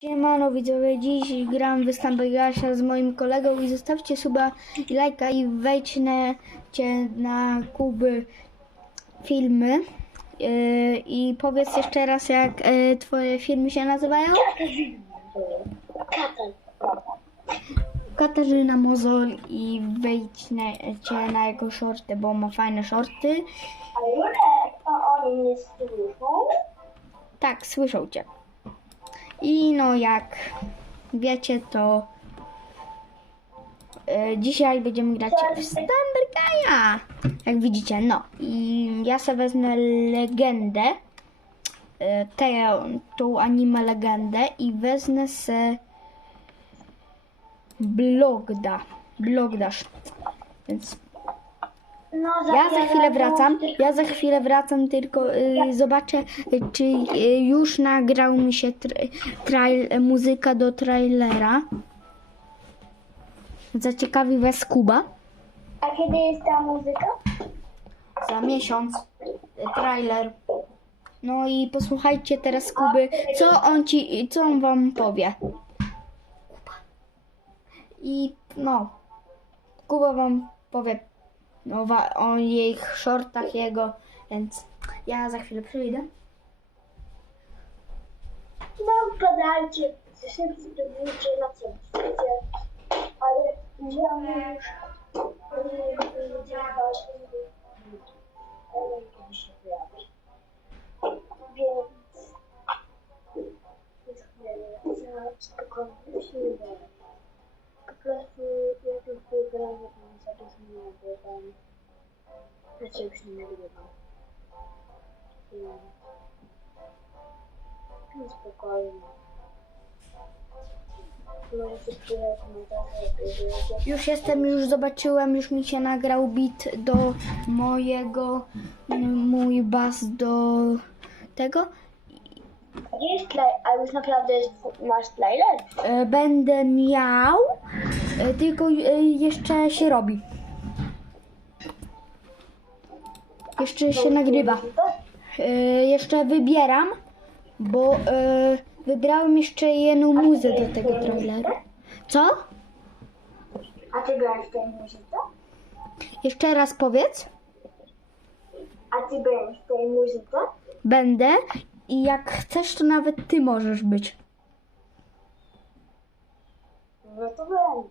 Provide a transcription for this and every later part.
Siemano widzowie, dziś gram w z moim kolegą i zostawcie suba i lajka i wejdźcie na Kuby filmy Yy, i powiedz jeszcze raz jak yy, twoje filmy się nazywają? Katar. Katarzyna Mozol i wejdźcie na jego shorty, bo ma fajne shorty. A Jurek, to oni mnie słyszą? Tak, słyszą cię. I no jak wiecie to e, dzisiaj będziemy grać w Stambergaja. Jak widzicie, no. I ja sobie wezmę legendę. e, Tę, tą anime legendę i wezmę se Blogda. Blogdasz. Więc No, ja za chwilę wracam. Ja za chwilę wracam, tylko y, zobaczę, y, czy y, już nagrał mi się tr- trail, muzyka do trailera. Zaciekawi was Kuba. A kiedy jest ta muzyka? Za miesiąc y, trailer. No i posłuchajcie teraz Kuby, co on ci, co on wam powie. I no, Kuba wam powie no, o jej shortach jego, więc ja za chwilę przyjdę. No. Szybcy to wiecie na co. Ale ja już... kiedyś się pojawi. Więc... Za spokojnie się nie boję. Po prostu ja tylko gram na tym za to zmienię, bo tam... Znaczy już nie. Więc... No spokojnie. Komentarze, Już jestem, już zobaczyłem, już mi się nagrał beat do mojego, mój bas do tego. Jest play? A już naprawdę jest, masz trailer? E, Będę miał, e, tylko e, jeszcze się robi. Jeszcze się nagrywa. E, Jeszcze wybieram, bo e, wybrałem jeszcze jedną muzę do tego traileru. Co? A ty byłeś w tej muzyce? Jeszcze raz powiedz. A ty byłeś w tej muzyce? Będę i jak chcesz, to nawet ty możesz być. No to byłem.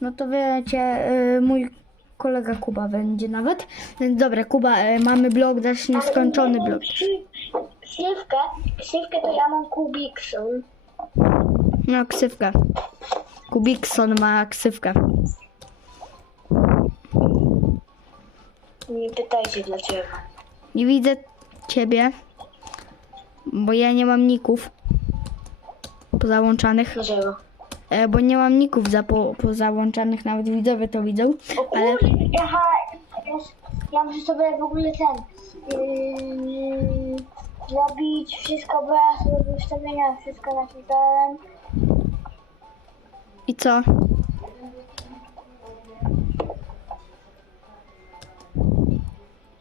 No to wiecie, y, mój kolega Kuba będzie nawet. Więc dobra, Kuba, y, mamy blog, dasz nieskończony blog. Ksywkę, ksywkę to ja mam Kubikson. No, ksywka. Kubikson ma ksywkę. Nie pytajcie dlaczego. Nie widzę ciebie, bo ja nie mam ników pozałączanych. Dlaczego? E, bo nie mam ników za po, pozałączanych, nawet widzowie to widzą. O Ale aha, ja, ja muszę sobie w ogóle ten yy, zrobić wszystko, bo ja sobie ustawienia wszystko napisałem. i co?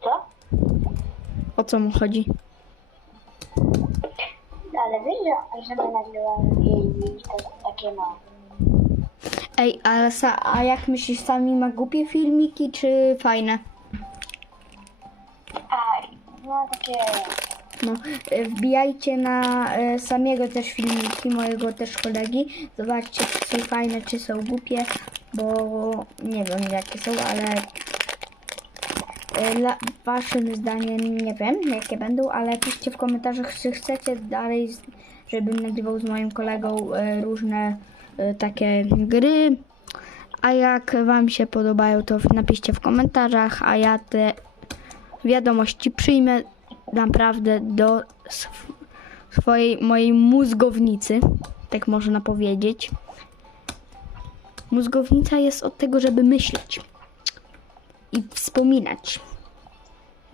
Co? O co mu chodzi? Ale wiesz, że, my nagrywamy i to Ej, ale sa, a jak myślisz, sami ma głupie filmiki, czy fajne? Aj, no takie. No, e, wbijajcie na e, samego też filmiki, mojego też kolegi. Zobaczcie, czy są fajne, czy są głupie, bo nie wiem jakie są, ale e, waszym zdaniem nie wiem jakie będą, ale piszcie w komentarzach, czy chcecie dalej, żebym nagrywał z moim kolegą e, różne e, takie gry. A jak wam się podobają, to napiszcie w komentarzach, a ja te wiadomości przyjmę naprawdę do sw- swojej mojej mózgownicy, tak można powiedzieć. Mózgownica jest od tego, żeby myśleć i wspominać.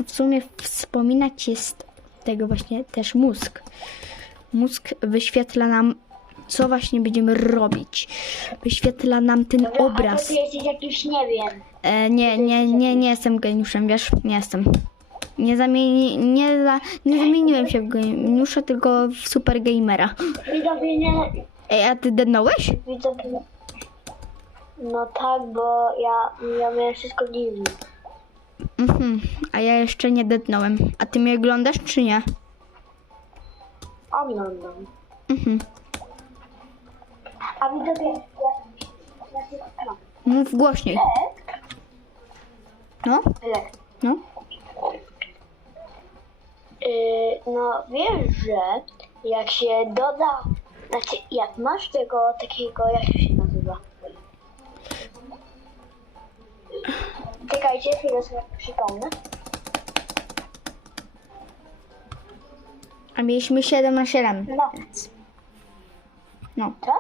W sumie wspominać jest tego właśnie też mózg. Mózg wyświetla nam, co właśnie będziemy robić. Wyświetla nam ten A obraz. ty jesteś jakiś, nie wiem. E, nie, nie, nie, nie jestem geniuszem, wiesz? Nie jestem. Nie, zamieni, nie, za, nie zamieniłem się w geniusza, tylko w super gamera. Widzowie nie... Ej, a ty dednąłeś? Widzowie... No tak, bo ja, ja miałem wszystko dziwne. Mhm, a ja jeszcze nie dednąłem. A ty mnie oglądasz czy nie? Oglądam. Mhm. A widzowie... Ja, ja, ja, Mów głośniej. No, Tyle. no. Yy, no wiesz, że jak się doda, znaczy jak masz tego takiego, jak to się nazywa? Czekajcie, chwilę sobie przypomnę. A mieliśmy 7 na 7. No, No. co?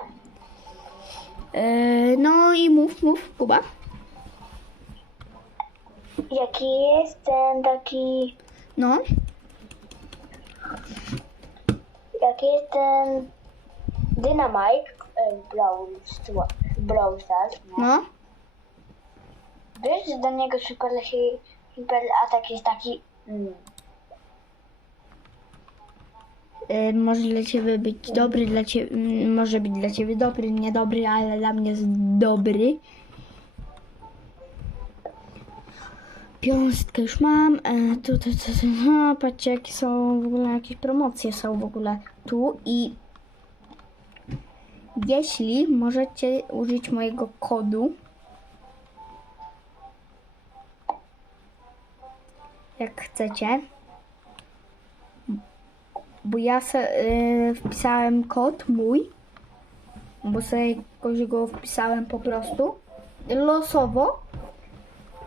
Yy, no i mów, mów, Kuba. Jaki jest ten taki, No. jaki jest ten Dynamite Brawl, Stars, nie? No. Wiesz, że do niego super, hi- super atak jest taki, mm, może dla ciebie być dobry, dla ciebie, może być dla ciebie dobry, niedobry, ale dla mnie jest dobry. Piąstkę już mam. E, tu, tu. No, patrzcie, jakie są w ogóle, jakieś promocje są w ogóle tu i jeśli możecie użyć mojego kodu, jak chcecie, bo ja se, y, wpisałem kod mój, bo sobie jakoś go wpisałem po prostu losowo.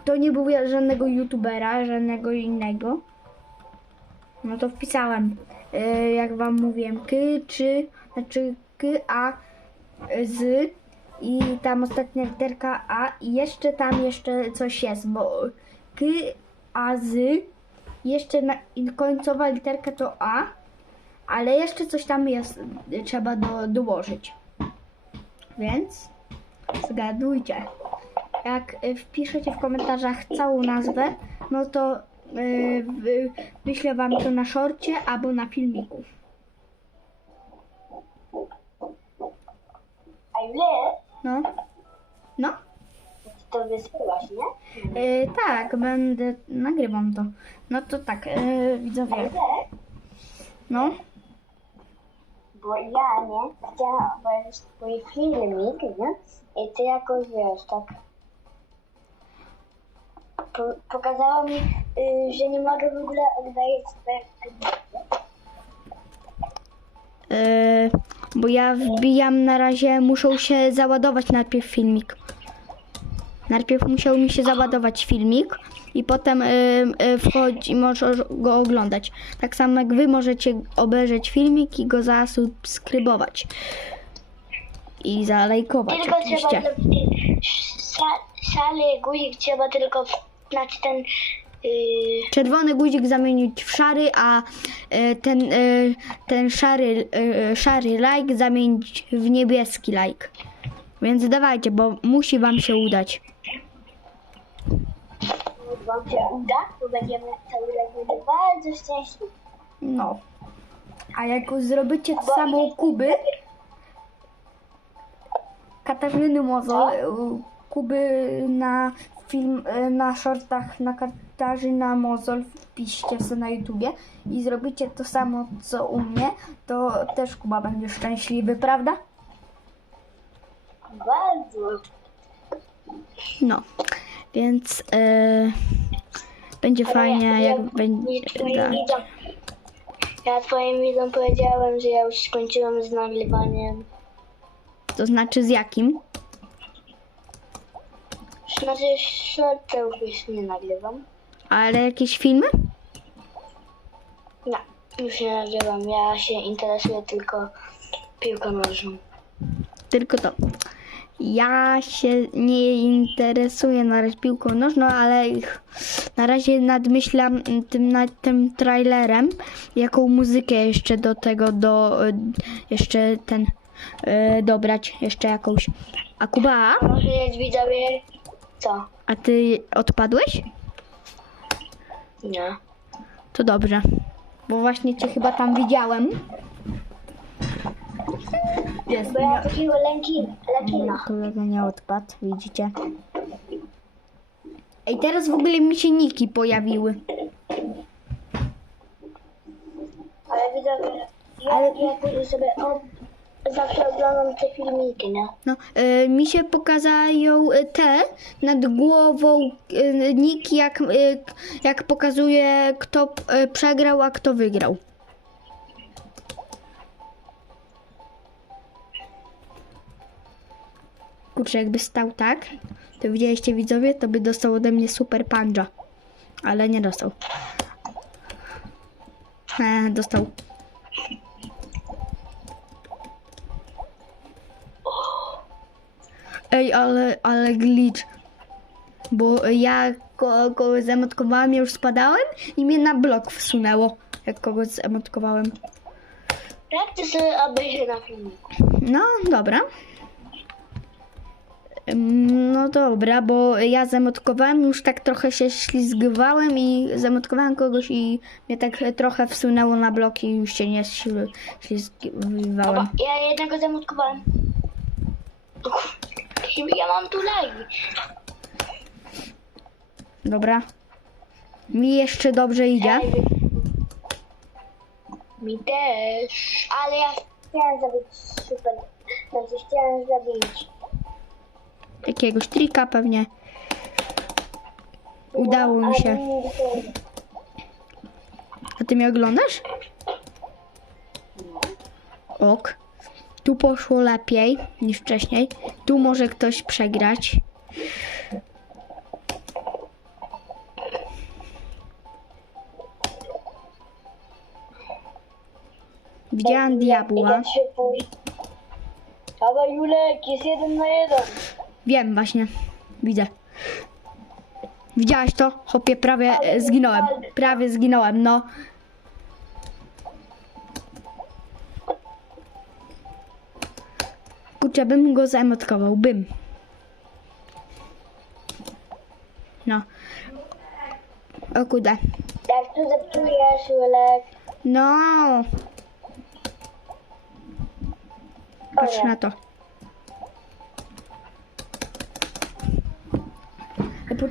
To nie był żadnego youtubera, żadnego innego. No to wpisałem, y, jak wam mówiłem, k, czy, znaczy k, a, z i tam ostatnia literka a i jeszcze tam jeszcze coś jest, bo k, a, z, jeszcze na, końcowa literka to a, ale jeszcze coś tam jest, trzeba do, dołożyć. Więc zgadujcie. Jak y, wpiszecie w komentarzach całą nazwę, no to y, wy- wyślę wam to na szorcie albo na filmiku. a ile No. No. to wysyłasz, nie? Y, tak, będę, nagrywam to. No to tak, y, widzowie. No. Bo ja, nie, chciałam obejrzeć twój filmik, nie? I ty jakoś, wiesz, tak po, pokazała mi, y, że nie mogę w ogóle oddawać swoich filmików. Y, bo ja wbijam na razie, muszą się załadować najpierw filmik. Najpierw musiał mi się załadować filmik i potem y, y, wchodzi, możesz go oglądać. Tak samo jak wy możecie obejrzeć filmik i go zasubskrybować. I zalajkować Tylko oczywiście. trzeba sa- szary guzik, trzeba tylko znaczy ten y, Czerwony guzik zamienić w szary, a y, ten, y, ten szary, y, szary like zamienić w niebieski like. Więc dawajcie, bo musi wam się udać. Wam się uda, to będziemy cały bardzo szczęśliwi. No. A jak zrobicie Bo samą jest- Kuby, Katarzyny Mozol, Kuby na film, y, na shortach na Katarzyna Mozol wpiszcie sobie na YouTubie i zrobicie to samo co u mnie, to też Kuba będzie szczęśliwy, prawda? Bardzo. No. Więc y, będzie fajnie, ja, jak ja, będzie. Ja twoim, tak. ja twoim widzom powiedziałem, że ja już skończyłem z nagrywaniem. To znaczy z jakim? Znaczy, shortów już nie nagrywam. Ale jakieś filmy? Nie, już nie nagrywam. Ja się interesuję tylko piłką nożną. Tylko to. Ja się nie interesuję na razie piłką nożną, ale na razie nadmyślam tym, nad tym trailerem, jaką muzykę jeszcze do tego, do jeszcze ten y, dobrać, jeszcze jakąś. A Kuba, Może jest widzowie... Co? a ty odpadłeś? Nie. To dobrze. Bo właśnie cię chyba tam widziałem. Jest. Bo ja takiego lęki, lekina. Kolega nie odpadł, widzicie. Ej, teraz w ogóle mi się niki pojawiły. Ale widzę, że ja, Ale- ja pójdę sobie, o, zawsze oglądam te filmiki, nie? No, y, mi się pokazają y, te nad głową y, nick, jak, y, jak pokazuje kto y, przegrał, a kto wygrał. Kurczę, jakby stał tak, to widzieliście widzowie, to by dostał ode mnie super punja. Ale nie dostał. E, dostał. Ej, ale, ale glitch. Bo ja ko kogoś zemotkowałem, ja już spadałem i mnie na blok wsunęło, jak kogoś zemotkowałem. Jak ty sobie obejrzę na filmiku? No, dobra. No dobra, bo ja zamotkowałem, już tak trochę się ślizgwałem i zamotkowałem kogoś i mnie tak trochę wsunęło na blok i już się nie śl- ślizgiwałem. Ja jednego zamotkowałem. Ja mam tu lagi. Dobra. Mi jeszcze dobrze idzie. Mi też. Ale ja chciałem zabić super. Znaczy chciałem zabić. Jakiegoś trika pewnie. Udało mi się. A ty mnie oglądasz? Ok. Tu poszło lepiej niż wcześniej. Tu może ktoś przegrać. Widziałam diabła. Dawaj Julek, jest jeden na jeden. Wiem właśnie. Widzę. Widziałaś to? Chopie, prawie e, zginąłem. Prawie zginąłem, no. Kurczę, bym go zaemotkował, bym. No. O kurde. Jak tu zepsujesz Julek? No. Patrz na to.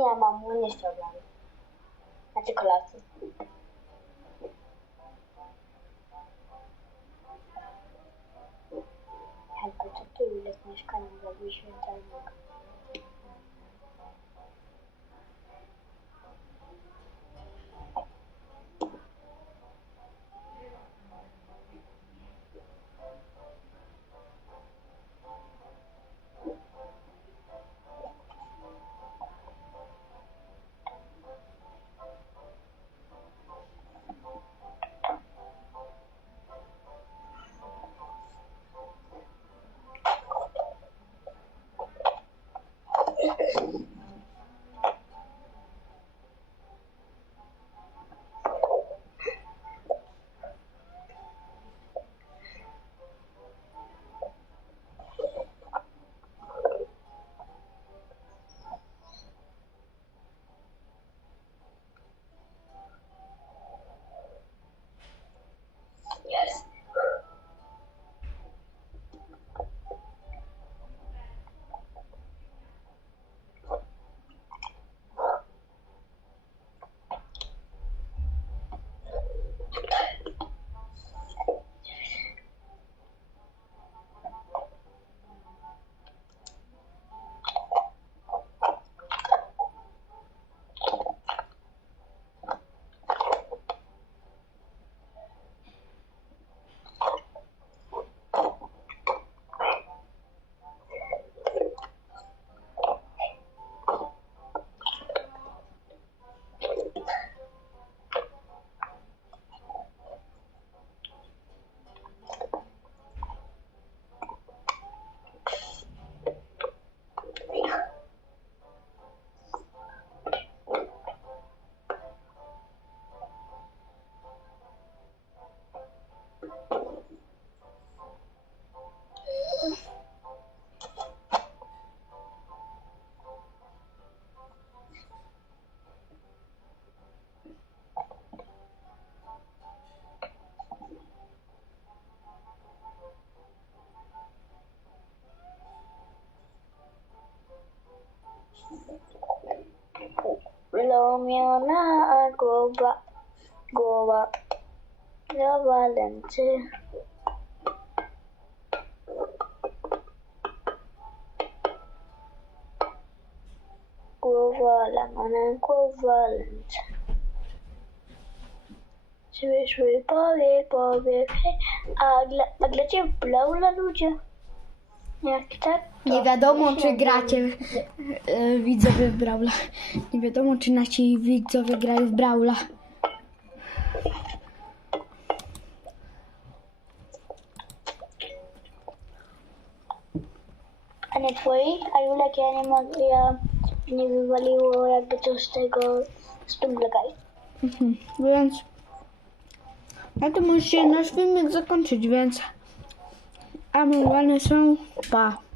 Nie, mam, nie ściągam. Znaczy kolacji. Jakby to tu ile z mieszkaniem zrobił śmiertelnik. Jest. Romeo go back, go back, the Valentine. Equivalent, an equivalent. Swiss Republic, Bobby, Agla, Agla, Blau, La Lucha. Jak tak? to Nie wiadomo, czy gracie e, widzowie w Brawla. Nie wiadomo, czy nasi widzowie grają w Brawla. A nie twoi? A Julek, ja nie mogę, ja nie wywaliło jakby to z tego, z. Mhm. Więc na tym musi się nasz filmik zakończyć, więc a my są pa.